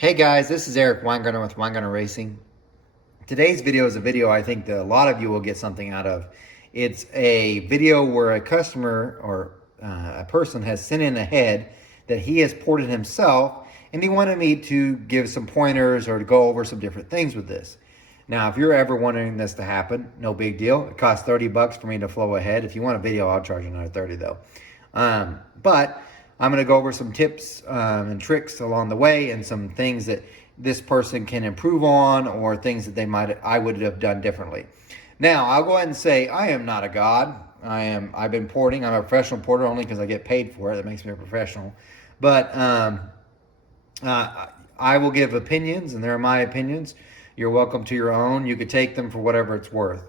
Hey guys, this is Eric Weingartner with Weingartner Racing. Today's video is a video I think that a lot of you will get something out of. It's a video where a customer or a person has sent in a head that he has ported himself, and he wanted me to give some pointers or to go over some different things with this. Now, if you're ever wanting this to happen, no big deal. It costs 30 bucks for me to flow a head. If you want a video, I'll charge another 30 though. But I'm going to go over some tips and tricks along the way, and some things that this person can improve on, or things that I would have done differently. Now, I'll go ahead and say I am not a god. I've been porting. I'm a professional porter only because I get paid for it. That makes me a professional. But I will give opinions, and they're my opinions. You're welcome to your own. You could take them for whatever it's worth.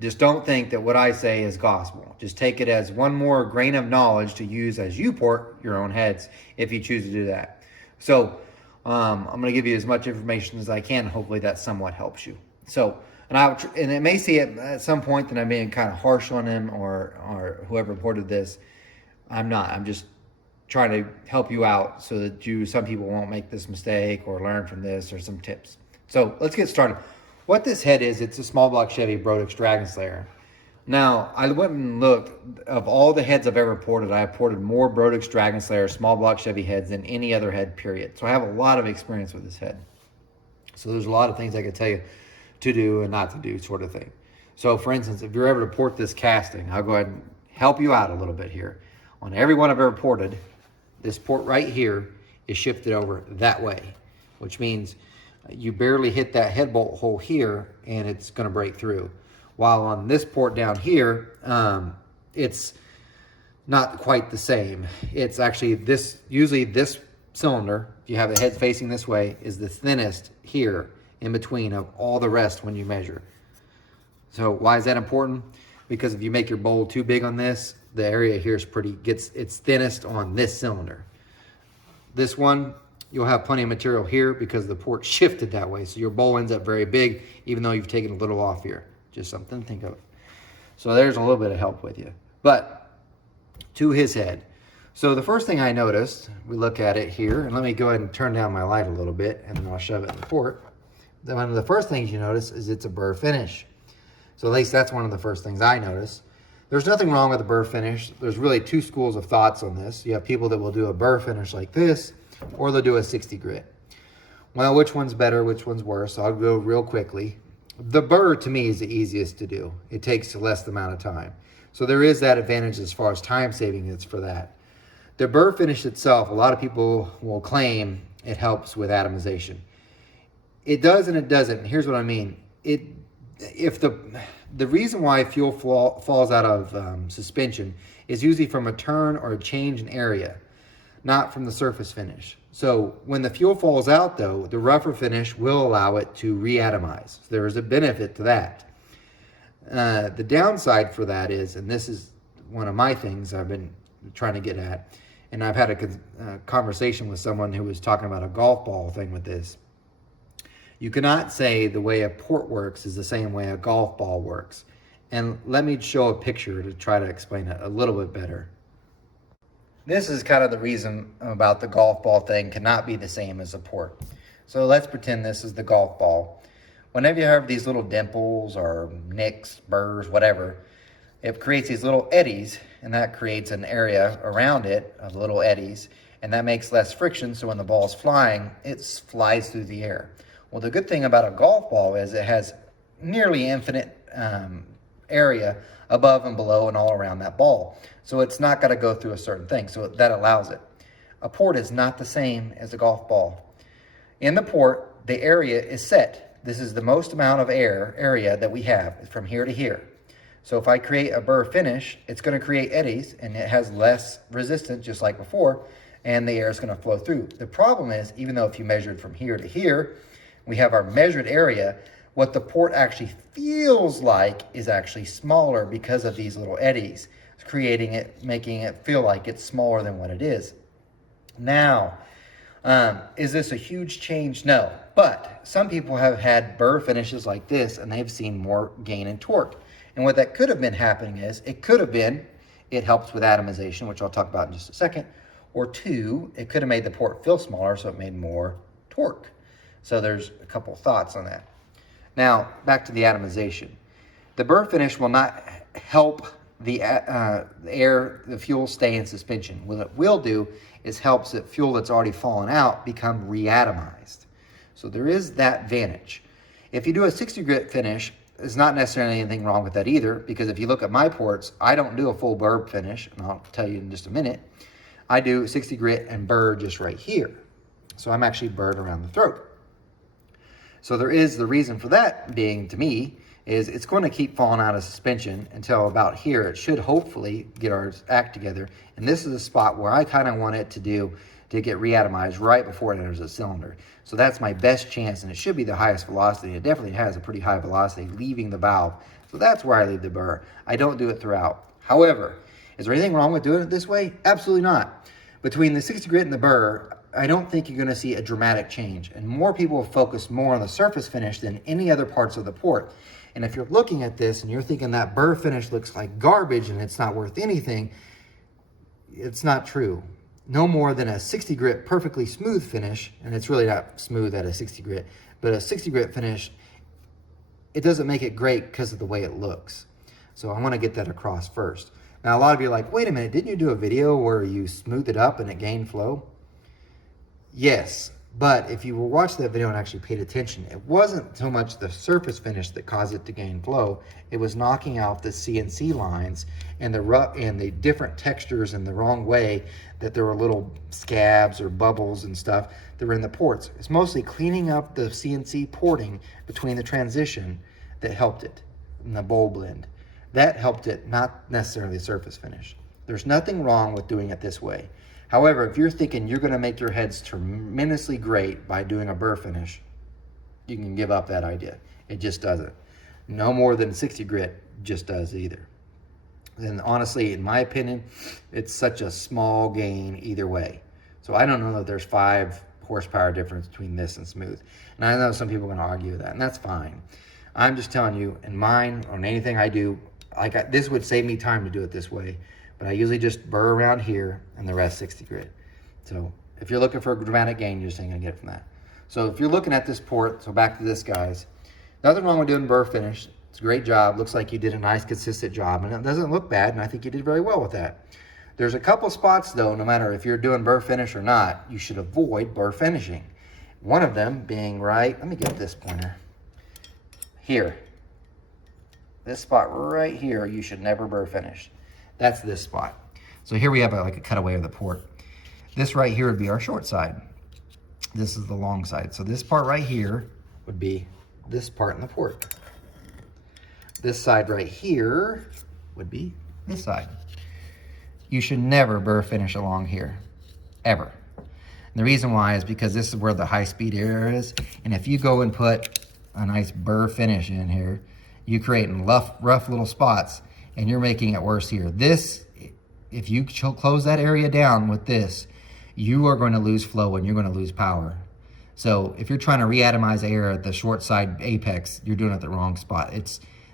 Just don't think that what I say is gospel. Just take it as one more grain of knowledge to use as you port your own heads, if you choose to do that. So I'm going to give you as much information as I can. Hopefully that somewhat helps you. So, and it may see it at some point that I'm being kind of harsh on him or whoever reported this. I'm not. I'm just trying to help you out so that some people won't make this mistake or learn from this, or some tips. So let's get started. What this head is, it's a small block Chevy Brodix Dragon Slayer. Now, I went and looked. Of all the heads I've ever ported, I have ported more Brodix Dragon Slayer small block Chevy heads than any other head, period. So I have a lot of experience with this head. So there's a lot of things I could tell you to do and not to do, sort of thing. So for instance, if you're ever to port this casting, I'll go ahead and help you out a little bit here. On every one I've ever ported, this port right here is shifted over that way, which means you barely hit that head bolt hole here and it's going to break through. While on this port down here, it's not quite the same. It's actually usually this cylinder, if you have the head facing this way, is the thinnest here in between of all the rest when you measure. So why is that important? Because if you make your bowl too big on this, the area here is it's thinnest on this cylinder. This one, you'll have plenty of material here because the port shifted that way. So your bowl ends up very big, even though you've taken a little off here. Just something to think of. So there's a little bit of help with you. But to his head. So the first thing I noticed, we look at it here, and let me go ahead and turn down my light a little bit, and then I'll shove it in the port. Then one of the first things you notice is it's a burr finish. So at least that's one of the first things I notice. There's nothing wrong with a burr finish. There's really two schools of thoughts on this. You have people that will do a burr finish like this, or they'll do a 60 grit. Well, which one's better, which one's worse? I'll go real quickly. The burr, to me, is the easiest to do. It takes less amount of time. So there is that advantage as far as time saving is for that. The burr finish itself, a lot of people will claim it helps with atomization. It does and it doesn't. Here's what I mean. If the reason why fuel falls out of suspension is usually from a turn or a change in area, not from the surface finish. So when the fuel falls out though, the rougher finish will allow it to re-atomize. So there is a benefit to that. The downside for that is, and this is one of my things I've been trying to get at, and I've had a conversation with someone who was talking about a golf ball thing with this. You cannot say the way a port works is the same way a golf ball works. And let me show a picture to try to explain it a little bit better. This is kind of the reason about the golf ball thing cannot be the same as a port. So let's pretend this is the golf ball. Whenever you have these little dimples or nicks, burrs, whatever, it creates these little eddies, and that creates an area around it of little eddies, and that makes less friction, so when the ball's flying, it flies through the air. Well, the good thing about a golf ball is it has nearly infinite area above and below and all around that ball. So it's not got to go through a certain thing. So that allows it. A port is not the same as a golf ball. In the port, the area is set. This is the most amount of area that we have from here to here. So if I create a burr finish, it's going to create eddies, and it has less resistance just like before, and the air is going to flow through. The problem is, even though if you measured from here to here, we have our measured area, what the port actually feels like is actually smaller because of these little eddies, making it feel like it's smaller than what it is. Now, is this a huge change? No, but some people have had burr finishes like this and they've seen more gain in torque. And what that could have been happening is, it helps with atomization, which I'll talk about in just a second, or two, it could have made the port feel smaller, so it made more torque. So there's a couple thoughts on that. Now, back to the atomization. The burr finish will not help the fuel stay in suspension. What it will do is helps the fuel that's already fallen out become reatomized. So there is that advantage. If you do a 60 grit finish, there's not necessarily anything wrong with that either, because if you look at my ports, I don't do a full burr finish, and I'll tell you in just a minute. I do 60 grit and burr just right here. So I'm actually burred around the throat. So there is the reason for that being, to me, is it's going to keep falling out of suspension until about here. It should hopefully get our act together. And this is a spot where I kind of want it to get reatomized right before it enters the cylinder. So that's my best chance, and it should be the highest velocity. It definitely has a pretty high velocity leaving the valve. So that's where I leave the burr. I don't do it throughout. However, is there anything wrong with doing it this way? Absolutely not. Between the 60 grit and the burr, I don't think you're going to see a dramatic change. And more people will focus more on the surface finish than any other parts of the port. And if you're looking at this and you're thinking that burr finish looks like garbage and it's not worth anything, it's not true. No more than a 60 grit perfectly smooth finish, and it's really not smooth at a 60 grit, but a 60 grit finish, it doesn't make it great because of the way it looks. So I want to get that across first. Now, a lot of you are like, wait a minute, didn't you do a video where you smoothed it up and it gained flow? Yes, but if you were watching that video and actually paid attention, it wasn't so much the surface finish that caused it to gain flow. It was knocking out the CNC lines and the different textures in the wrong way, that there were little scabs or bubbles and stuff that were in the ports. It's mostly cleaning up the CNC porting between the transition that helped it, and the bowl blend. That helped it, not necessarily the surface finish. There's nothing wrong with doing it this way. However, if you're thinking you're going to make your heads tremendously great by doing a burr finish, you can give up that idea. It just doesn't. No more than 60 grit just does either. And honestly, in my opinion, it's such a small gain either way. So I don't know that there's 5 horsepower difference between this and smooth. And I know some people are going to argue with that, and that's fine. I'm just telling you, in mine, on anything I do, this would save me time to do it this way. But I usually just burr around here and the rest 60 grit. So if you're looking for a dramatic gain, you're just ain't gonna get it from that. So if you're looking at this port, so back to this, guys, nothing wrong with doing burr finish. It's a great job. Looks like you did a nice, consistent job, and it doesn't look bad, and I think you did very well with that. There's a couple spots, though, no matter if you're doing burr finish or not, you should avoid burr finishing. One of them being let me get this pointer. Here. This spot right here, you should never burr finish. That's this spot. So here we have like a cutaway of the port. This right here would be our short side. This is the long side. So this part right here would be this part in the port. This side right here would be this side. You should never burr finish along here, ever. And the reason why is because this is where the high speed area is. And if you go and put a nice burr finish in here, you create rough little spots, and you're making it worse here. This, if you close that area down with this, you are going to lose flow and you're going to lose power. So if you're trying to reatomize air at the short side apex, you're doing it at the wrong spot.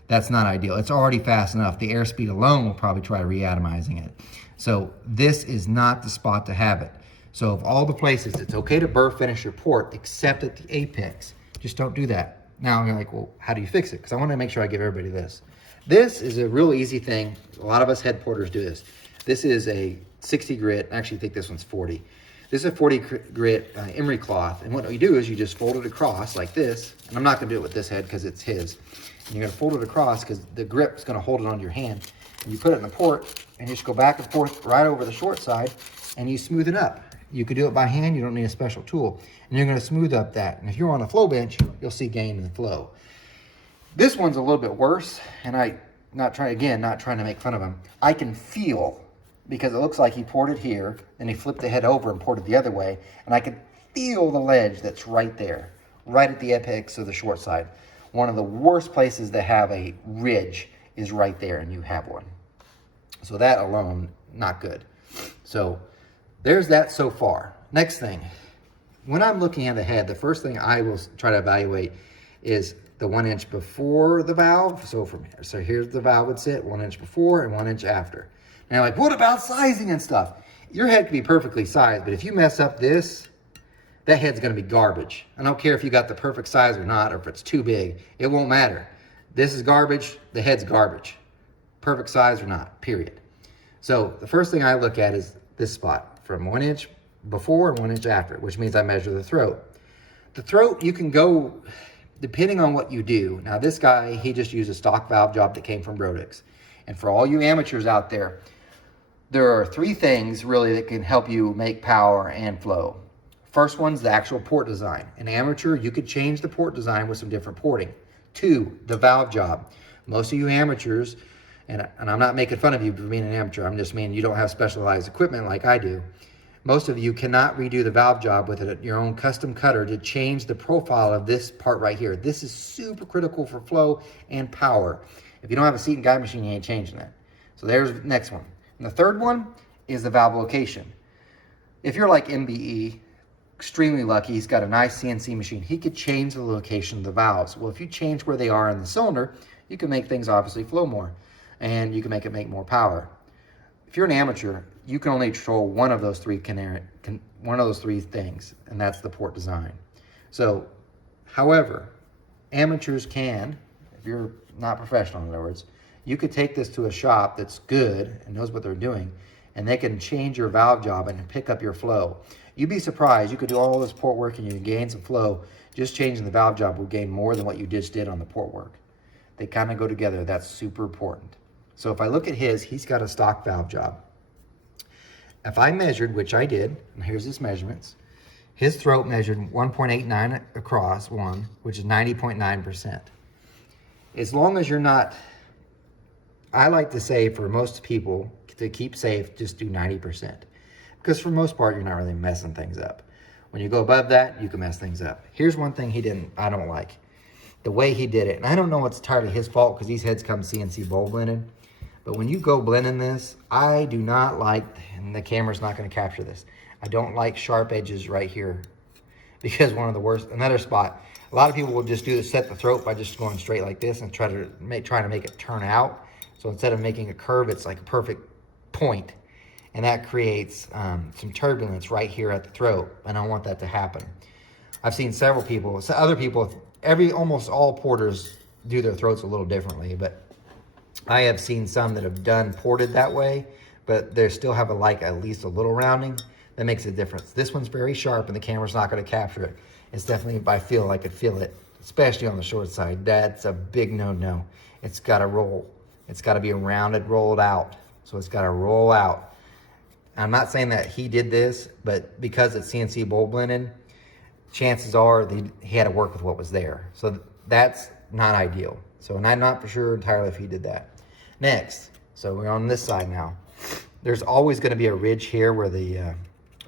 That's not ideal. It's already fast enough. The airspeed alone will probably try reatomizing it. So this is not the spot to have it. So of all the places, it's okay to burr finish your port except at the apex. Just don't do that. Now you're like, well, how do you fix it? Because I want to make sure I give everybody this. This is a real easy thing. A lot of us head porters do this. This is a 60 grit. Actually, I think this one's 40. This is a 40 grit emery cloth. And what you do is you just fold it across like this. And I'm not going to do it with this head because it's his. And you're going to fold it across because the grip is going to hold it on your hand. And you put it in the port and you just go back and forth right over the short side and you smooth it up. You could do it by hand. You don't need a special tool. And you're going to smooth up that. And if you're on a flow bench, you'll see gain in flow. This one's a little bit worse, and not trying to make fun of him. I can feel, because it looks like he poured it here, then he flipped the head over and poured it the other way, and I can feel the ledge that's right there, right at the apex of the short side. One of the worst places to have a ridge is right there, and you have one. So that alone, not good. So there's that so far. Next thing, when I'm looking at the head, the first thing I will try to evaluate is the 1 inch before the valve. So from here, so here's the valve would sit 1 inch before and 1 inch after. Now, like, what about sizing and stuff? Your head can be perfectly sized, but if you mess up this, that head's going to be garbage. I don't care if you got the perfect size or not, or if it's too big. It won't matter. This is garbage. The head's garbage. Perfect size or not, period. So the first thing I look at is this spot from 1 inch before and 1 inch after, which means I measure the throat. The throat, you can go depending on what you do. Now this guy, he just used a stock valve job that came from Brodix. And for all you amateurs out there are 3 things really that can help you make power and flow. First one's the actual port design. An amateur, you could change the port design with some different porting. 2, the valve job. Most of you amateurs, and I'm not making fun of you for being an amateur, I'm just meaning you don't have specialized equipment like I do. Most of you cannot redo the valve job with your own custom cutter to change the profile of this part right here. This is super critical for flow and power. If you don't have a seat and guide machine, you ain't changing that. So there's the next one. And the third one is the valve location. If you're like MBE, extremely lucky, he's got a nice CNC machine. He could change the location of the valves. Well, if you change where they are in the cylinder, you can make things obviously flow more, and you can make more power. If you're an amateur, you can only control one of those three things, and that's the port design. So, however, amateurs can, if you're not professional in other words, you could take this to a shop that's good and knows what they're doing, and they can change your valve job and pick up your flow. You'd be surprised. You could do all this port work and you can gain some flow. Just changing the valve job will gain more than what you just did on the port work. They kind of go together. That's super important. So if I look at his, he's got a stock valve job. If I measured, which I did, and here's his measurements, his throat measured 1.89 across 1, which is 90.9%. As long as you're not, I like to say for most people, to keep safe, just do 90%. Because for the most part, you're not really messing things up. When you go above that, you can mess things up. Here's one thing I don't like. The way he did it. And I don't know it's entirely his fault because these heads come CNC bowl blended. But when you go blending this, I do not like, and the camera's not going to capture this, I don't like sharp edges right here. Because one of the worst, another spot, a lot of people will just set the throat by just going straight like this and trying to make it turn out. So instead of making a curve, it's like a perfect point. And that creates some turbulence right here at the throat. And I don't want that to happen. I've seen several people, other people, almost all porters do their throats a little differently, but I have seen some that have done ported that way, but they still have at least a little rounding. That makes a difference. This one's very sharp and the camera's not going to capture it. It's definitely, I could feel it, especially on the short side. That's a big no-no. It's got to roll. It's got to be rounded, rolled out. So it's got to roll out. I'm not saying that he did this, but because it's CNC bowl blended, chances are he had to work with what was there. So that's not ideal. So, and I'm not for sure entirely if he did that. Next, so we're on this side now. There's always going to be a ridge here where the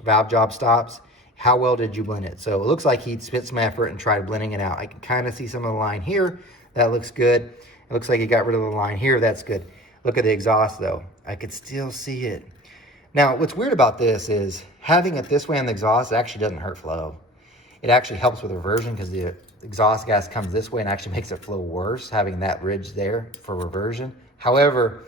valve job stops. How well did you blend it? So it looks like he spent some effort and tried blending it out. I can kind of see some of the line here. That looks good. It looks like he got rid of the line here. That's good. Look at the exhaust though. I could still see it. Now, what's weird about this is having it this way on the exhaust actually doesn't hurt flow. It actually helps with reversion because the exhaust gas comes this way and actually makes it flow worse, having that ridge there for reversion. However,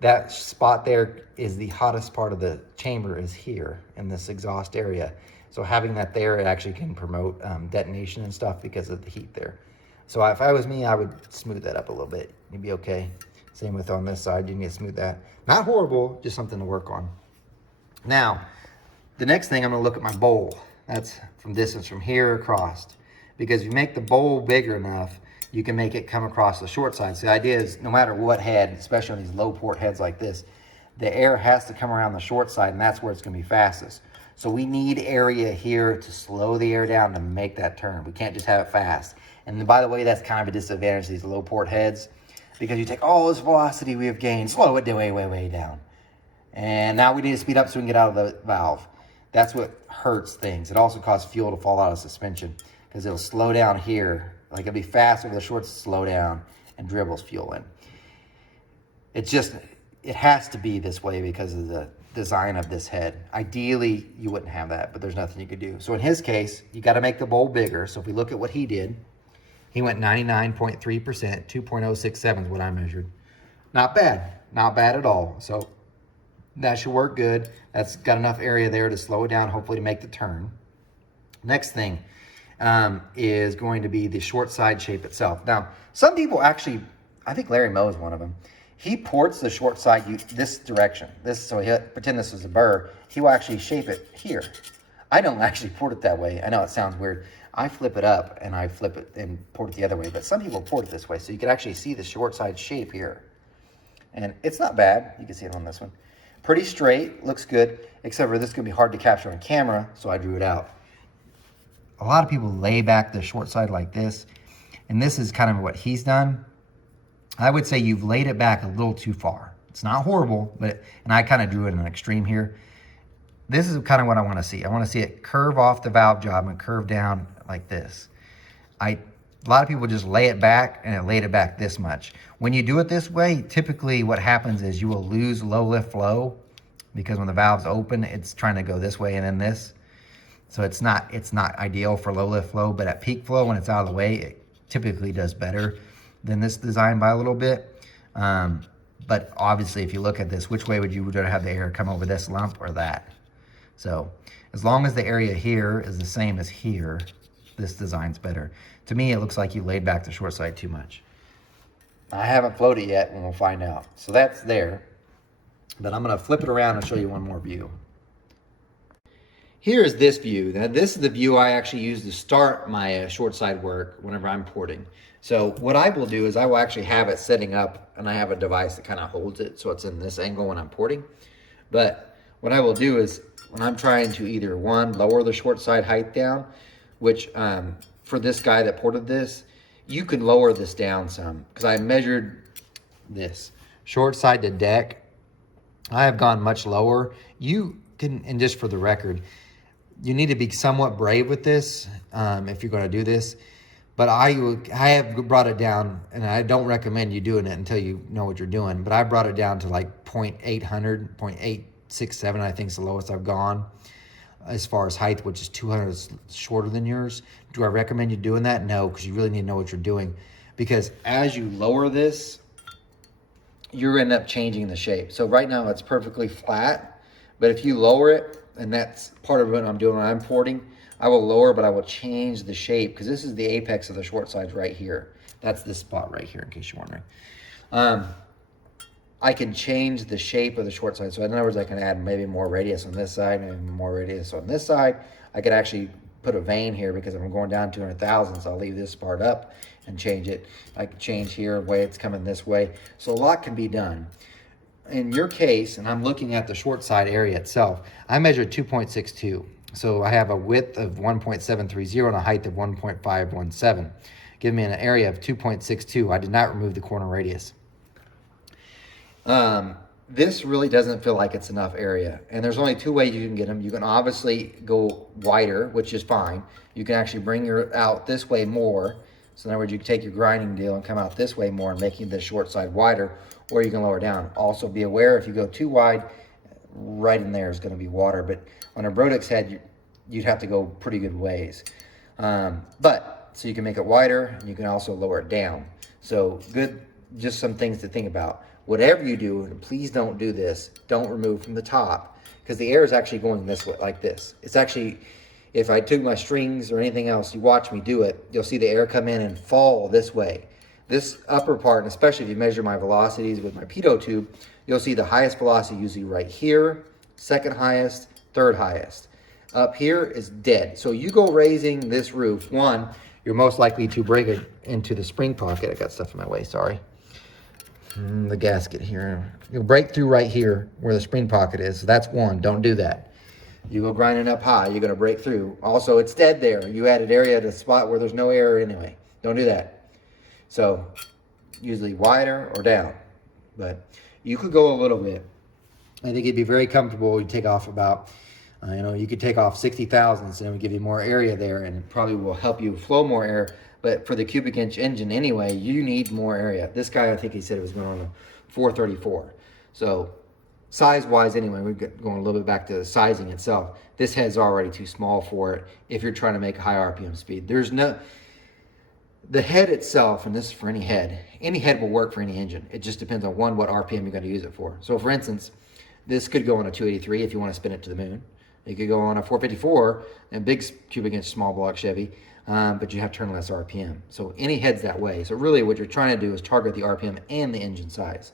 that spot there is the hottest part of the chamber is here in this exhaust area. So having that there, it actually can promote detonation and stuff because of the heat there. So if I was me, I would smooth that up a little bit. You'd be okay. Same with on this side, you need to smooth that. Not horrible, just something to work on. Now, the next thing I'm gonna look at my bowl. That's from distance from here across. Because if you make the bowl bigger enough, you can make it come across the short side. So the idea is no matter what head, especially on these low port heads like this, the air has to come around the short side and that's where it's gonna be fastest. So we need area here to slow the air down to make that turn. We can't just have it fast. And then, by the way, that's kind of a disadvantage of these low port heads because you take all this velocity we have gained, slow it way down. And now we need to speed up so we can get out of the valve. That's what hurts things. It also causes fuel to fall out of suspension because it'll slow down here. Like it'll be fast over the shorts, slow down and dribbles fuel in. It has to be this way because of the design of this head. Ideally, you wouldn't have that, but there's nothing you could do. So in his case, you got to make the bowl bigger. So if we look at what he did, he went 99.3%, 2.067 is what I measured. Not bad, not bad at all. So that should work good. That's got enough area there to slow it down, hopefully to make the turn. Next thing is going to be the short side shape itself. Now, some people actually, I think Larry Moe is one of them. He ports the short side this direction. So he'll pretend this is a burr. He will actually shape it here. I don't actually port it that way. I know it sounds weird. I flip it up and I flip it and port it the other way. But some people port it this way. So you can actually see the short side shape here. And it's not bad. You can see it on this one. Pretty straight. Looks good. Except for this is going to be hard to capture on camera. So I drew it out. A lot of people lay back the short side like this. And this is kind of what he's done. I would say you've laid it back a little too far. It's not horrible, and I kind of drew it in an extreme here. This is kind of what I want to see. I want to see it curve off the valve job and curve down like this. A lot of people just lay it back and it laid it back this much. When you do it this way, typically what happens is you will lose low lift flow because when the valve's open, it's trying to go this way and then this. So it's not ideal for low lift flow, but at peak flow, when it's out of the way, it typically does better than this design by a little bit. But obviously, if you look at this, which way would you rather have the air come over this lump or that? So as long as the area here is the same as here, this design's better. To me, it looks like you laid back the short side too much. I haven't flowed it yet, and we'll find out. So that's there. But I'm gonna flip it around and show you one more view. Here is this view. Now, this is the view I actually use to start my short side work whenever I'm porting. So what I will do is I will actually have it setting up, and I have a device that kind of holds it so it's in this angle when I'm porting. But what I will do is when I'm trying to either lower the short side height down, which for this guy that ported this, you can lower this down some because I measured this short side to deck. I have gone much lower. You can, and just for the record, you need to be somewhat brave with this if you're going to do this. But I have brought it down, and I don't recommend you doing it until you know what you're doing. But I brought it down to like 0.800, 0.867, I think is the lowest I've gone as far as height, which is 200 shorter than yours. Do I recommend you doing that? No, because you really need to know what you're doing. Because as you lower this, you're end up changing the shape. So right now it's perfectly flat, but if you lower it, and that's part of what I'm doing when I'm porting, I will lower, but I will change the shape because this is the apex of the short sides right here. That's this spot right here, in case you're wondering. I can change the shape of the short side. So in other words, I can add maybe more radius on this side and more radius on this side. I could actually put a vein here because if I'm going down 200 thousandths, I'll leave this part up and change it. I can change here, the way it's coming this way. So a lot can be done. In your case, and I'm looking at the short side area itself, I measured 2.62. So I have a width of 1.730 and a height of 1.517. Give me an area of 2.62. I did not remove the corner radius. This really doesn't feel like it's enough area. And there's only two ways you can get them. You can obviously go wider, which is fine. You can actually bring your out this way more. So in other words, you can take your grinding deal and come out this way more, making the short side wider, or you can lower down. Also be aware if you go too wide, right in there is going to be water. But on a Brodix head, you'd have to go pretty good ways. So you can make it wider, and you can also lower it down. So good, just some things to think about. Whatever you do, and please don't do this, don't remove from the top, because the air is actually going this way, like this. It's actually, if I took my strings or anything else, you watch me do it, you'll see the air come in and fall this way. This upper part, and especially if you measure my velocities with my pitot tube, you'll see the highest velocity usually right here, second highest, third highest. Up here is dead. So you go raising this roof, one, you're most likely to break it into the spring pocket. I got stuff in my way, sorry. The gasket here. You'll break through right here where the spring pocket is. So that's one, don't do that. You go grinding up high, you're gonna break through. Also, it's dead there. You added area to a spot where there's no air anyway. Don't do that. So usually wider or down, but you could go a little bit. I think it'd be very comfortable. You take off about, you could take off 60 thousandths and it would give you more area there, and it probably will help you flow more air. But for the cubic inch engine anyway, you need more area. This guy, I think he said it was going on a 434. So size-wise anyway, we're going a little bit back to the sizing itself. This head's already too small for it if you're trying to make a high RPM speed. The head itself, and this is for any head will work for any engine. It just depends on what RPM you're going to use it for. So for instance, this could go on a 283 if you want to spin it to the moon. You could go on a 454 and big cubic inch small block Chevy, but you have to turn less RPM. So any heads that way. So really what you're trying to do is target the RPM and the engine size.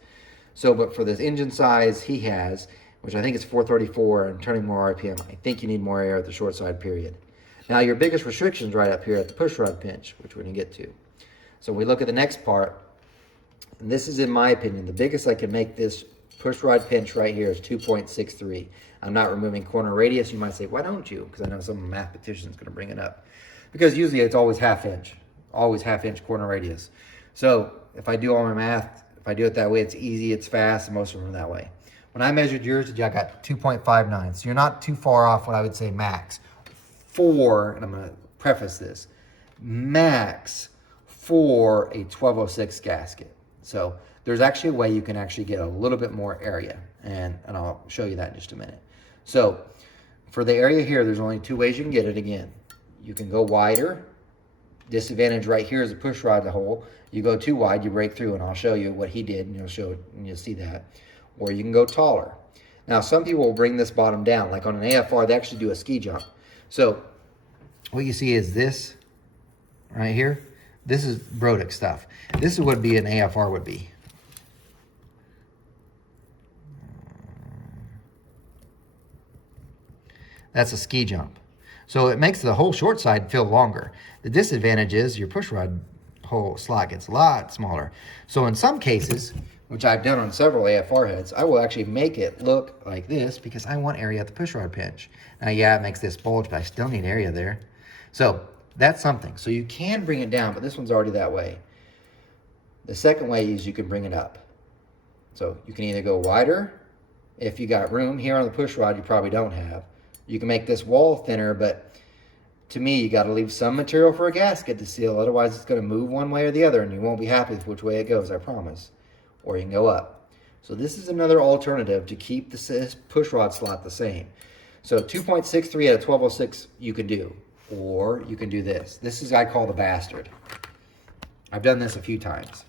So, but for this engine size he has, which I think is 434 and turning more RPM, I think you need more air at the short side, period. Now your biggest restriction's right up here at the push rod pinch, which we're gonna get to. So we look at the next part, and this is, in my opinion, the biggest I can make this push rod pinch right here is 2.63. I'm not removing corner radius. You might say, why don't you? Because I know some mathematician's gonna bring it up. Because usually it's always half inch corner radius. So if I do all my math, if I do it that way, it's easy, it's fast, and most of them are that way. When I measured yours, I got 2.59. So you're not too far off what I would say max. And I'm gonna preface this, max for a 1206 gasket. So there's actually a way you can actually get a little bit more area, and I'll show you that in just a minute. So for the area here, there's only two ways you can get it again. You can go wider. Disadvantage right here is a push rod the hole. You go too wide, you break through, and I'll show you what he did, and you'll see that. Or you can go taller. Now some people will bring this bottom down, like on an AFR, they actually do a ski jump. So what you see is this right here. This is Brodix stuff. This is what an AFR would be. That's a ski jump. So it makes the whole short side feel longer. The disadvantage is your push rod hole slot gets a lot smaller. So in some cases, which I've done on several AFR heads, I will actually make it look like this because I want area at the push rod pinch. Now, yeah, it makes this bulge, but I still need area there. So that's something. So you can bring it down, but this one's already that way. The second way is you can bring it up. So you can either go wider. If you got room here on the push rod, you probably don't have. You can make this wall thinner, but to me, you got to leave some material for a gasket to seal. Otherwise, it's going to move one way or the other, and you won't be happy with which way it goes, I promise. Or you can go up. So this is another alternative to keep the push rod slot the same. So 2.63 at a 1206 you can do. Or you can do this. This is I call the bastard. I've done this a few times.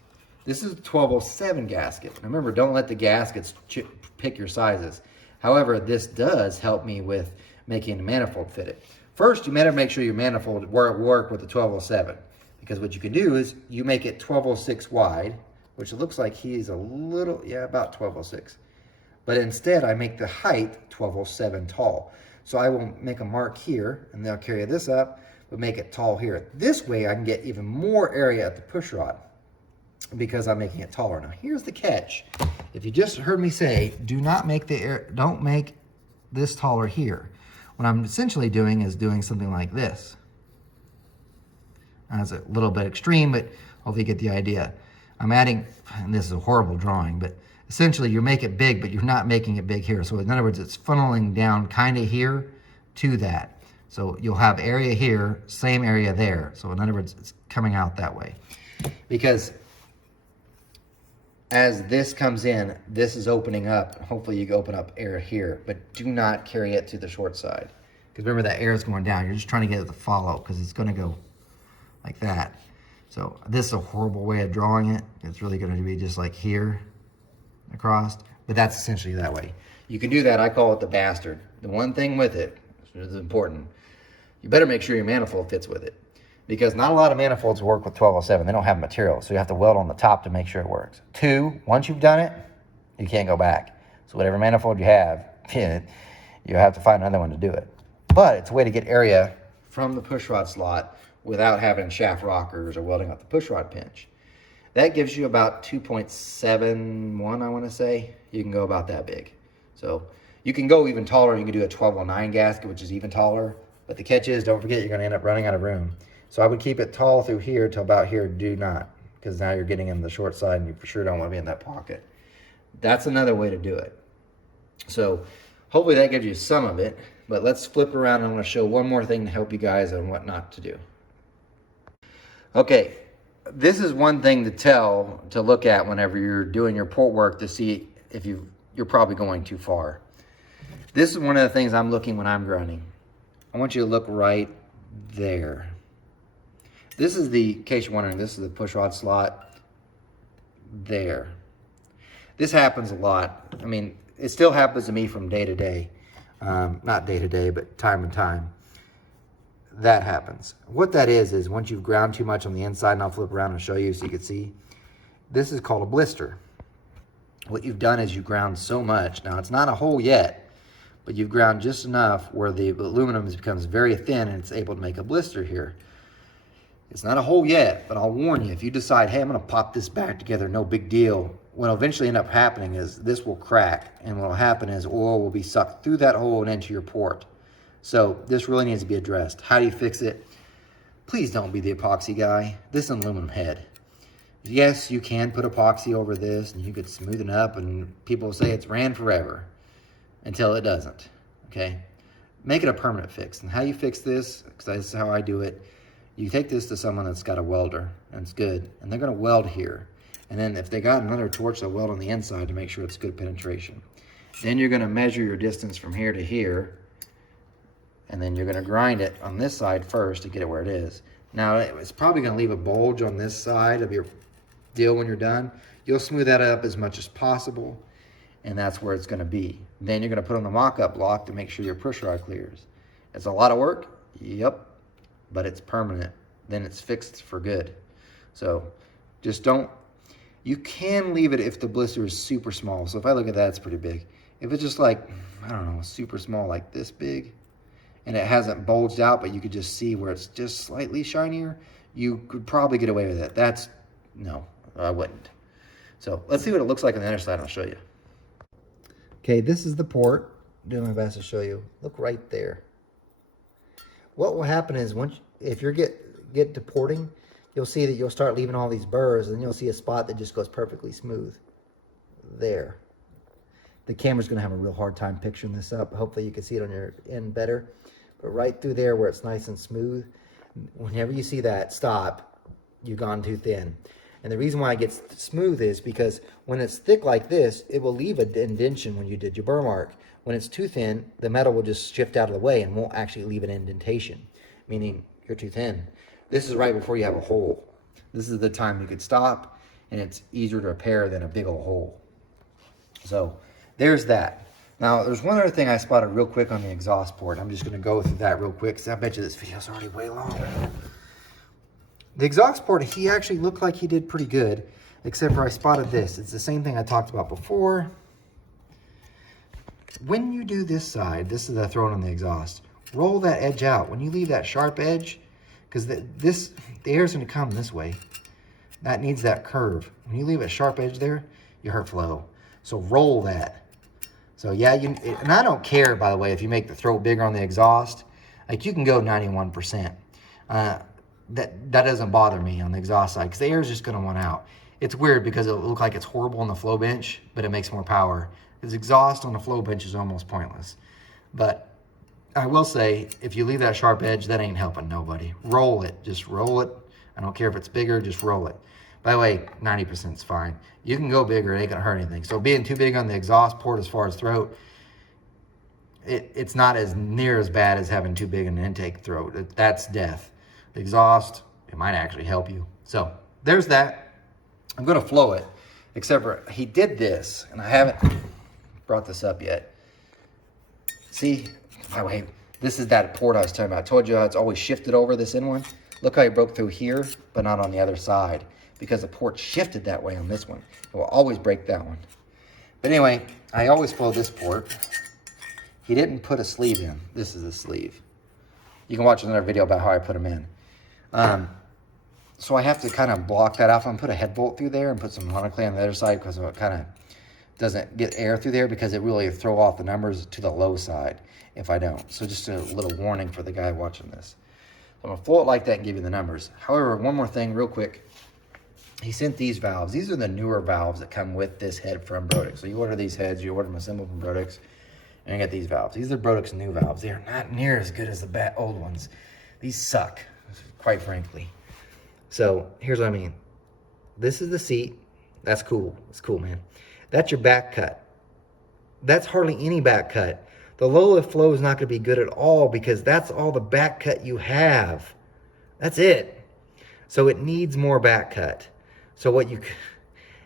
This is a 1207 gasket. Remember, don't let the gaskets pick your sizes. However, this does help me with making the manifold fit it. First, you better make sure your manifold work with the 1207. Because what you can do is you make it 1206 wide, which it looks like he's a little, yeah, about 1206. But instead, I make the height 1207 tall. So I will make a mark here, and then I'll carry this up, but make it tall here. This way, I can get even more area at the push rod because I'm making it taller. Now, here's the catch. If you just heard me say, don't make this taller here. What I'm essentially doing is doing something like this. That's a little bit extreme, but hopefully you get the idea. I'm adding, and this is a horrible drawing, but essentially you make it big, but you're not making it big here. So in other words, it's funneling down kind of here to that. So you'll have area here, same area there. So in other words, it's coming out that way. Because as this comes in, this is opening up. Hopefully you can open up air here, but do not carry it to the short side. Because remember that air is going down. You're just trying to get it to follow because it's going to go like that. So this is a horrible way of drawing it. It's really going to be just like here across, but that's essentially that way. You can do that. I call it the bastard. The one thing with it, which is important, you better make sure your manifold fits with it. Because not a lot of manifolds work with 1207. They don't have material, so you have to weld on the top to make sure it works. Two, once you've done it, you can't go back. So whatever manifold you have, you have to find another one to do it. But it's a way to get area from the push rod slot without having shaft rockers or welding up the push rod pinch. That gives you about 2.71, I want to say. You can go about that big. So you can go even taller. You can do a 1209 gasket, which is even taller. But the catch is, don't forget, you're going to end up running out of room. So I would keep it tall through here till about here. Do not, because now you're getting in the short side and you for sure don't want to be in that pocket. That's another way to do it. So hopefully that gives you some of it. But let's flip around. I'm going to show one more thing to help you guys on what not to do. Okay, this is one thing to look at whenever you're doing your port work to see if you're probably going too far. This is one of the things I'm looking when I'm grinding. I want you to look right there. This is the, in case you're wondering, this is the push rod slot there. This happens a lot. I mean, it still happens to me from day to day. Not day to day, but time and time. That happens. What that is once you've ground too much on the inside, and I'll flip around and show you so you can see, this is called a blister. What you've done is you ground so much. Now, it's not a hole yet, but you've ground just enough where the aluminum becomes very thin and it's able to make a blister here. It's not a hole yet, but I'll warn you, if you decide, hey, I'm gonna pop this back together, no big deal, what'll eventually end up happening is this will crack, and what'll happen is oil will be sucked through that hole and into your port. So this really needs to be addressed. How do you fix it? Please don't be the epoxy guy. This is an aluminum head. Yes, you can put epoxy over this and you could smooth it up, and people say it's ran forever until it doesn't, okay? Make it a permanent fix. And how you fix this, because this is how I do it, you take this to someone that's got a welder, and it's good, and they're gonna weld here. And then if they got another torch, they'll weld on the inside to make sure it's good penetration. Then you're gonna measure your distance from here to here, and then you're gonna grind it on this side first to get it where it is. Now, it's probably gonna leave a bulge on this side of your deal when you're done. You'll smooth that up as much as possible, and that's where it's gonna be. Then you're gonna put on the mock-up block to make sure your push rod clears. It's a lot of work, yep, but it's permanent. Then it's fixed for good. So just don't, you can leave it if the blister is super small. So if I look at that, it's pretty big. If it's just like, I don't know, super small, like this big, and it hasn't bulged out, but you could just see where it's just slightly shinier, you could probably get away with it. That's, no, I wouldn't. So let's see what it looks like on the other side. I'll show you. Okay, this is the port. Doing my best to show you. Look right there. What will happen is if you get to porting, you'll see that you'll start leaving all these burrs, and you'll see a spot that just goes perfectly smooth. There. The camera's going to have a real hard time picturing this up. Hopefully you can see it on your end better. But right through there where it's nice and smooth, whenever you see that, stop. You've gone too thin. And the reason why it gets smooth is because when it's thick like this, it will leave an indentation when you did your burr mark. When it's too thin, the metal will just shift out of the way and won't actually leave an indentation, meaning you're too thin. This is right before you have a hole. This is the time you could stop, and it's easier to repair than a big old hole. So there's that. Now, there's one other thing I spotted real quick on the exhaust port. I'm just going to go through that real quick, because I bet you this video's already way long. The exhaust port, he actually looked like he did pretty good, except for I spotted this. It's the same thing I talked about before. When you do this side, this is the thrown on the exhaust, roll that edge out. When you leave that sharp edge, because the air's going to come this way, that needs that curve. When you leave a sharp edge there, you hurt flow. So roll that. So yeah, and I don't care, by the way, if you make the throat bigger on the exhaust. Like, you can go 91%. That doesn't bother me on the exhaust side, because the air is just going to want out. It's weird because it'll look like it's horrible on the flow bench, but it makes more power. Because exhaust on the flow bench is almost pointless. But I will say, if you leave that sharp edge, that ain't helping nobody. Roll it. Just roll it. I don't care if it's bigger, just roll it. By the way, 90% is fine. You can go bigger, it ain't gonna hurt anything. So being too big on the exhaust port as far as throat, it's not as near as bad as having too big an intake throat. That's death. The exhaust, it might actually help you. So there's that. I'm gonna flow it, except for he did this, and I haven't brought this up yet. See, by the way, this is that port I was talking about. I told you how it's always shifted over this in one. Look how he broke through here, but not on the other side, because the port shifted that way on this one. It will always break that one. But anyway, I always flow this port. He didn't put a sleeve in. This is a sleeve. You can watch another video about how I put them in. So I have to kind of block that off. I'm gonna put a head bolt through there and put some monoclay on the other side, because it kind of doesn't get air through there, because it really throw off the numbers to the low side if I don't. So just a little warning for the guy watching this. So I'm gonna flow it like that and give you the numbers. However, one more thing real quick. He sent these valves. These are the newer valves that come with this head from Brodix. So you order these heads, you order them assembled from Brodix, and you get these valves. These are Brodix new valves. They are not near as good as the old ones. These suck, quite frankly. So here's what I mean. This is the seat. That's cool. It's cool, man. That's your back cut. That's hardly any back cut. The low lift flow is not going to be good at all, because that's all the back cut you have. That's it. So it needs more back cut. So what you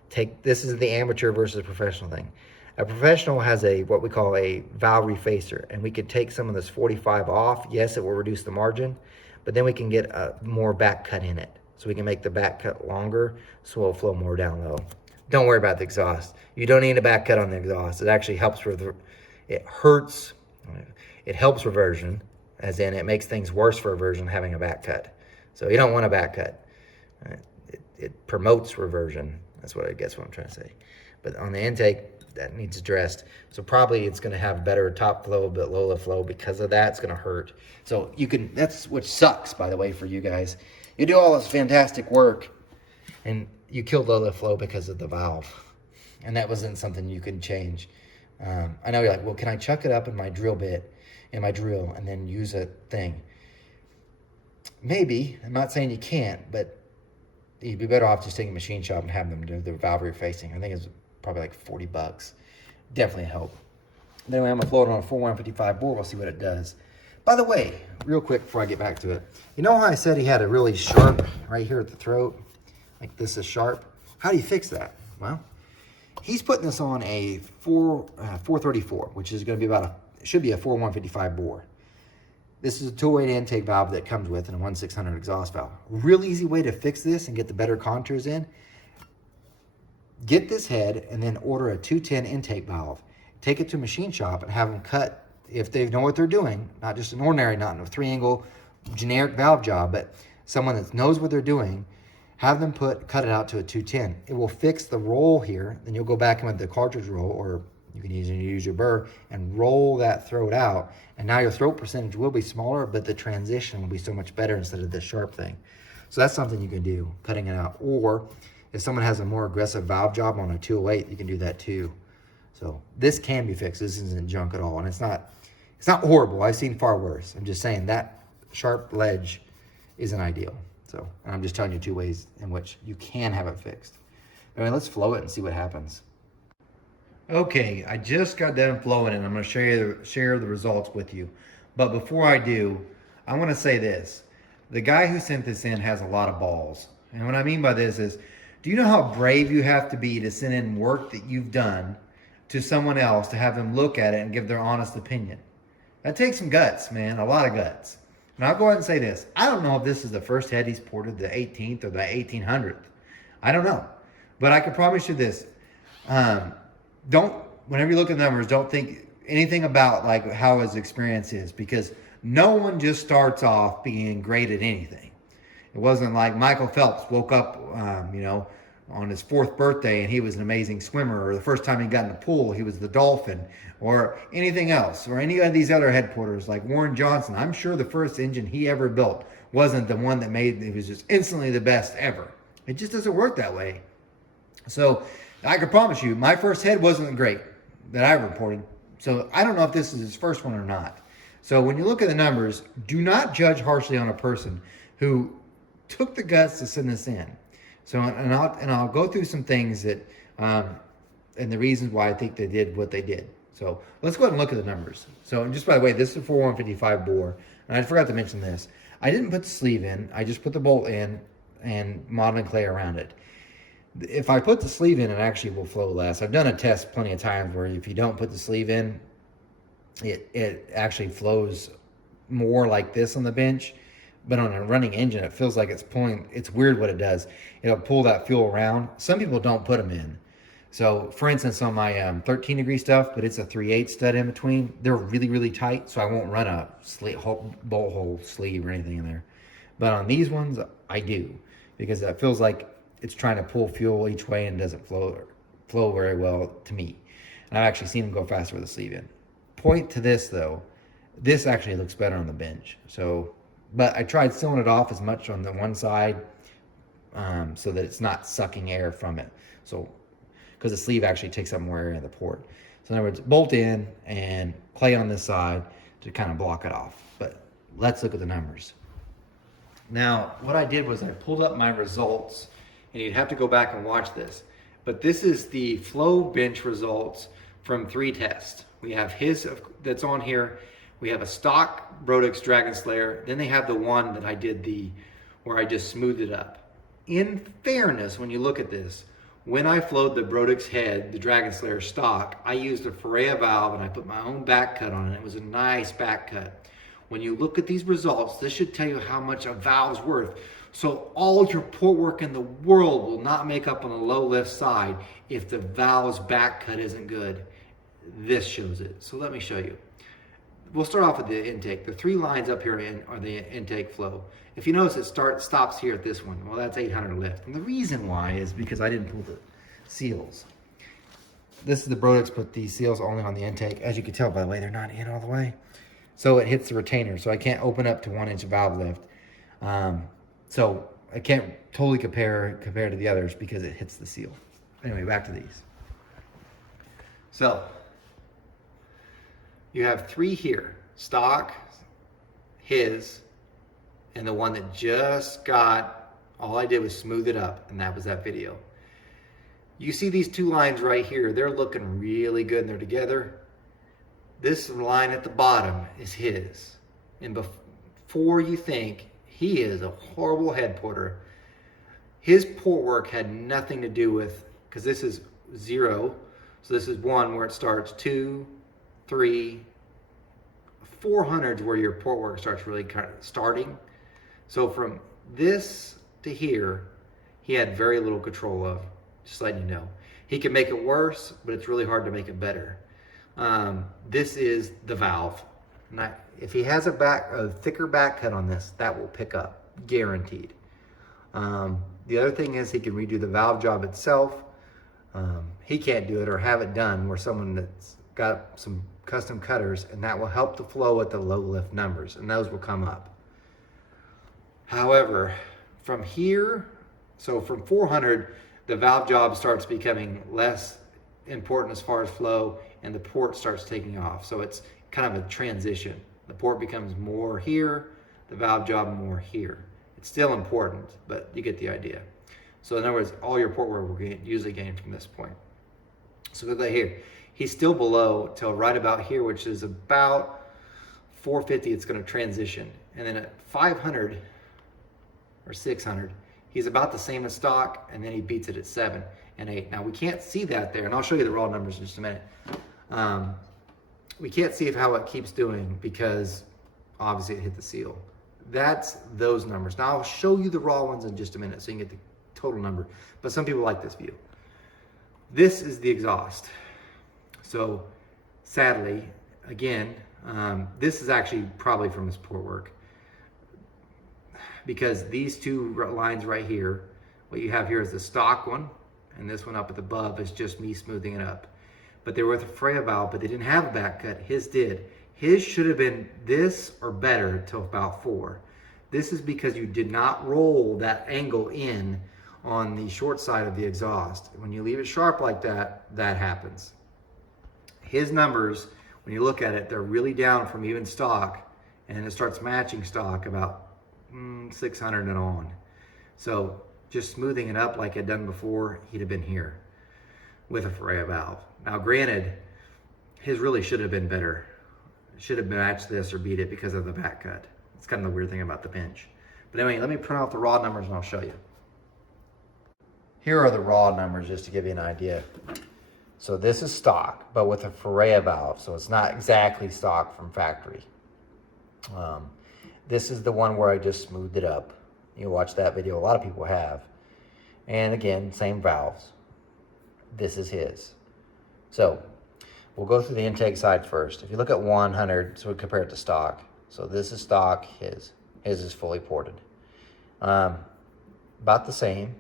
take, this is the amateur versus professional thing. A professional has what we call a valve refacer, and we could take some of this 45 off. Yes, it will reduce the margin, but then we can get more back cut in it. So we can make the back cut longer, so it'll flow more down low. Don't worry about the exhaust. You don't need a back cut on the exhaust. It actually helps with, it helps reversion, as in it makes things worse for reversion having a back cut. So you don't want a back cut. It promotes reversion. That's what I guess what I'm trying to say. But on the intake, that needs addressed. So probably it's gonna have better top flow, but low lift flow. Because of that, it's gonna hurt. So that's what sucks, by the way, for you guys. You do all this fantastic work and you kill low lift flow because of the valve. And that wasn't something you could change. I know you're like, well, can I chuck it up in my drill bit, in my drill, and then use a thing? Maybe. I'm not saying you can't, but you'd be better off just taking a machine shop and having them do the valve refacing. I think it's probably like 40 bucks. Definitely help. Then I'm gonna float it on a 4155 bore. We'll see what it does. By the way, real quick before I get back to it, you know how I said he had a really sharp right here at the throat? Like this is sharp. How do you fix that? Well, he's putting this on a 434, which is gonna be it should be a 4155 bore. This is a 208 intake valve that comes with and a 1/600 exhaust valve. Real easy way to fix this and get the better contours in. Get this head and then order a 210 intake valve. Take it to a machine shop and have them cut, if they know what they're doing, not just an ordinary, not a 3-angle generic valve job, but someone that knows what they're doing, have them cut it out to a 210. It will fix the roll here. Then you'll go back in with the cartridge roll, or you can use your burr and roll that throat out. And now your throat percentage will be smaller, but the transition will be so much better instead of this sharp thing. So that's something you can do, cutting it out. Or if someone has a more aggressive valve job on a 208, you can do that too. So this can be fixed. This isn't junk at all. And it's not horrible. I've seen far worse. I'm just saying that sharp ledge isn't ideal. So, and I'm just telling you 2 ways in which you can have it fixed. Anyway, let's flow it and see what happens. Okay, I just got done flowing and I'm going to share the results with you. But before I do, I want to say this. The guy who sent this in has a lot of balls. And what I mean by this is, do you know how brave you have to be to send in work that you've done to someone else to have them look at it and give their honest opinion? That takes some guts, man, a lot of guts. And I'll go ahead and say this. I don't know if this is the first head he's ported, the 18th or the 1800th. I don't know. But I can promise you this. Whenever you look at the numbers, don't think anything about like how his experience is, because no one just starts off being great at anything. It wasn't like Michael Phelps woke up, on his 4th birthday and he was an amazing swimmer, or the first time he got in the pool, he was the dolphin, or anything else, or any of these other head porters like Warren Johnson. I'm sure the first engine he ever built wasn't the one that it was just instantly the best ever. It just doesn't work that way. So I can promise you, my first head wasn't great that I reported. So I don't know if this is his first one or not. So when you look at the numbers, do not judge harshly on a person who took the guts to send this in. So, and I'll go through some things that, and the reasons why I think they did what they did. So let's go ahead and look at the numbers. So, and just by the way, this is a 4155 bore. And I forgot to mention this. I didn't put the sleeve in. I just put the bolt in and modeling clay around it. If I put the sleeve in, it actually will flow less. I've done a test plenty of times where if you don't put the sleeve in, it actually flows more like this on the bench. But on a running engine, it feels like it's pulling. It's weird what it does. It'll pull that fuel around. Some people don't put them in. So, for instance, on my 13-degree stuff, but it's a 3/8 stud in between, they're really, really tight, so I won't run a bolt hole sleeve or anything in there. But on these ones, I do, because it feels like it's trying to pull fuel each way and doesn't flow very well to me. And I've actually seen them go faster with the sleeve in. Point to this, though. This actually looks better on the bench. So, but I tried sealing it off as much on the one side so that it's not sucking air from it. So, because the sleeve actually takes up more area in the port. So in other words, bolt in and clay on this side to kind of block it off. But let's look at the numbers. Now, what I did was I pulled up my results, and you'd have to go back and watch this. But this is the flow bench results from 3 tests. We have his that's on here. We have a stock Brodix Dragon Slayer. Then they have the one that I did where I just smoothed it up. In fairness, when you look at this, When I flowed the Brodix head, the Dragon Slayer stock, I used a Ferrea valve and I put my own back cut on it. It was a nice back cut. When you look at these results, this should tell you how much a valve's worth. So all your port work in the world will not make up on the low lift side if the valve's back cut isn't good. This shows it. So let me show you. We'll start off with the intake. The 3 lines up here are the intake flow. If you notice, it stops here at this one. Well, that's 800 lift. And the reason why is because I didn't pull the seals. This is the Brodix, put these seals only on the intake. As you can tell, by the way, they're not in all the way. So it hits the retainer. So I can't open up to 1-inch valve lift. So I can't totally compare to the others because it hits the seal. Anyway, back to these. So you have 3 here, stock, his, and the one that just got, all I did was smooth it up, and that was that video. You see these 2 lines right here, they're looking really good and they're together. This line at the bottom is his. And before you think, he is a horrible head porter. His port work had nothing to do with, because this is 0, so this is 1 where it starts, 2, 3, 400s where your port work starts really starting. So from this to here, he had very little control of, just letting you know. He can make it worse, but it's really hard to make it better. This is the valve. If he has a thicker back cut on this, that will pick up, guaranteed. The other thing is he can redo the valve job itself. He can't do it or have it done where someone that's got some custom cutters, and that will help the flow at the low lift numbers, and those will come up. However, from here, so from 400, the valve job starts becoming less important as far as flow, and the port starts taking off. So it's kind of a transition. The port becomes more here, the valve job more here. It's still important, but you get the idea. So in other words, all your port work will usually gain from this point. So look at here. He's still below till right about here, which is about 450. It's going to transition. And then at 500 or 600, he's about the same as stock, and then he beats it at 7 and 8. Now we can't see that there, and I'll show you the raw numbers in just a minute. We can't see how it keeps doing because obviously it hit the seal. That's those numbers. Now I'll show you the raw ones in just a minute so you can get the total number. But some people like this view. This is the exhaust. So sadly, again, this is actually probably from his port work, because these 2 lines right here, what you have here is the stock one, and this one up at the above is just me smoothing it up. But they were with a Ferrea valve, but they didn't have a back cut. His did. His should have been this or better till about 4. This is because you did not roll that angle in on the short side of the exhaust. When you leave it sharp like that, that happens. His numbers, when you look at it, they're really down from even stock, and it starts matching stock about 600 and on. So just smoothing it up like I'd done before, he'd have been here with a Ferrea valve. Now granted, his really should have been better. Should have matched this or beat it because of the back cut. It's kind of the weird thing about the bench. But anyway, let me print off the raw numbers and I'll show you. Here are the raw numbers just to give you an idea. So this is stock, but with a Ferrea valve, so it's not exactly stock from factory. This is the one where I just smoothed it up. You watch that video, a lot of people have. And again, same valves. This is his. So we'll go through the intake side first. If you look at 100, so we compare it to stock. So this is stock, his is fully ported. About the same.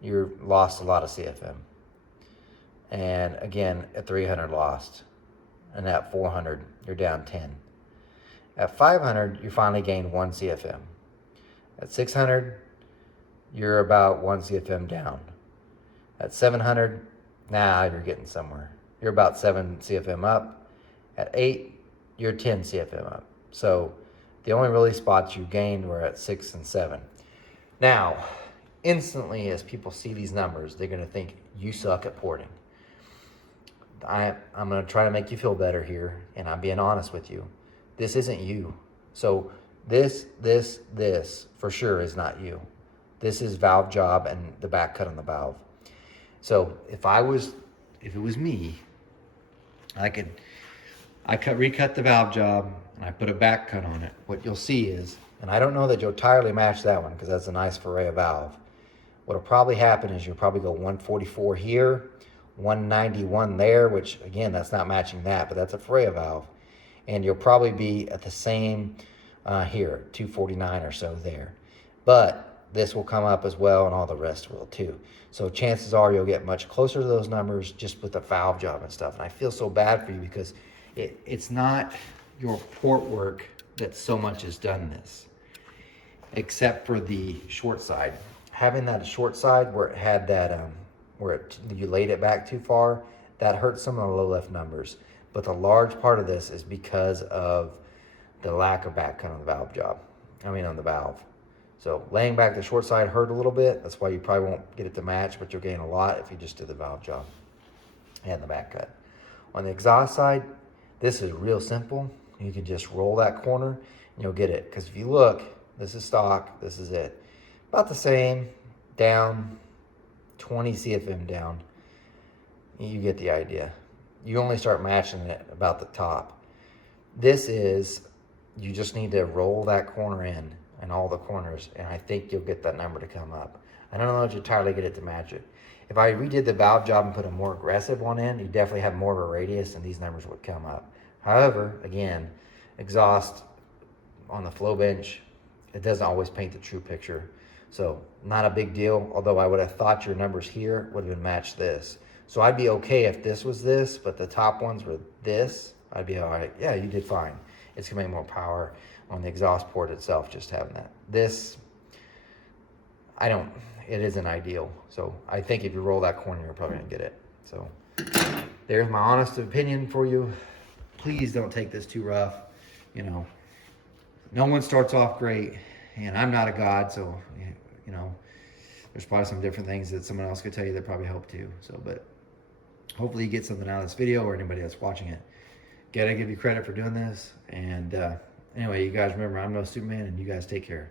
You lost a lot of CFM. And again, at 300 lost. And at 400, you're down 10. At 500, you finally gained 1 CFM. At 600, you're about 1 CFM down. At 700, now you're getting somewhere. You're about 7 CFM up. At 8, you're 10 CFM up. So the only really spots you gained were at 6 and 7. Now, instantly as people see these numbers, they're gonna think you suck at porting. I'm gonna try to make you feel better here, and I'm being honest with you. This isn't you. So this for sure is not you. This is valve job and the back cut on the valve. So if it was me, recut the valve job and I put a back cut on it. What you'll see is, and I don't know that you'll entirely match that one because that's a nice Ferrea valve. What'll probably happen is you'll probably go 144 here, 191 there, which again, that's not matching that, but that's a Ferrea valve. And you'll probably be at the same here, 249 or so there. But this will come up as well, and all the rest will too. So chances are you'll get much closer to those numbers just with the valve job and stuff. And I feel so bad for you because it's not your port work that so much has done this, except for the short side. Having that short side where it had that, you laid it back too far, that hurts some of the low lift numbers. But the large part of this is because of the lack of back cut on the valve job. On the valve. So laying back the short side hurt a little bit. That's why you probably won't get it to match, but you'll gain a lot if you just do the valve job and the back cut. On the exhaust side, this is real simple. You can just roll that corner and you'll get it. Because if you look, this is stock, this is it. About the same, down, 20 CFM down. You get the idea. You only start matching it about the top. This is, you just need to roll that corner in and all the corners, and I think you'll get that number to come up. I don't know if you entirely get it to match it. If I redid the valve job and put a more aggressive one in, you definitely have more of a radius and these numbers would come up. However, again, exhaust on the flow bench, it doesn't always paint the true picture. So not a big deal, although I would have thought your numbers here would have been matched this. So I'd be okay if this was this, but the top ones were this, I'd be all right. Yeah, you did fine. It's gonna make more power on the exhaust port itself, just having that. This, it isn't ideal. So I think if you roll that corner, you're probably gonna get it. So there's my honest opinion for you. Please don't take this too rough. No one starts off great, and I'm not a god, so there's probably some different things that someone else could tell you that probably help too. So, but hopefully you get something out of this video, or anybody that's watching it. Gotta give you credit for doing this. And anyway, you guys remember, I'm no Superman, and you guys take care.